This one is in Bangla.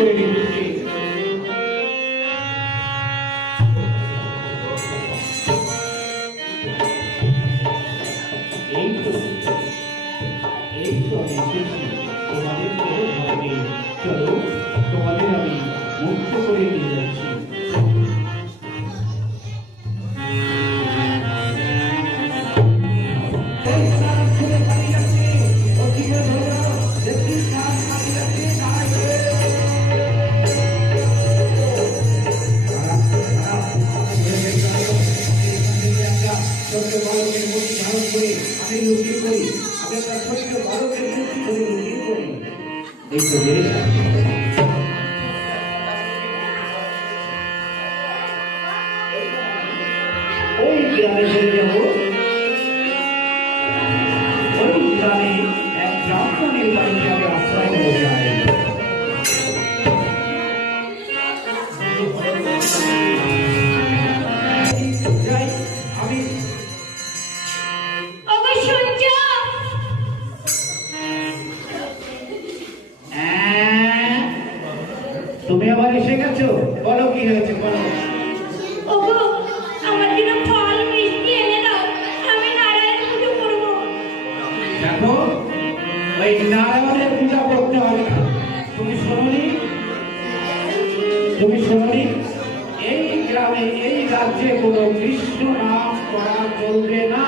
করে নিচ্ছে। এই তো আমি এসেছি তোমাদের কোনো ভয় নেই। চলো তোমাদের আমি মুক্ত করে নিয়ে যাচ্ছি। ওই গ্রামে চলে যাবো। ওই গ্রামে এক ব্রাহ্মণের বাড়িতে আমি আশ্রয় হয়ে যায়। তুমি আবার এসে গেছো, বলো কি হয়েছে বলো। দেখো ওই নারায়ণের পূজা করতে হবে না। তুমি শোনোনি এই গ্রামে এই রাজ্যে কোনো কৃষ্ণ নাম করা চলবে না।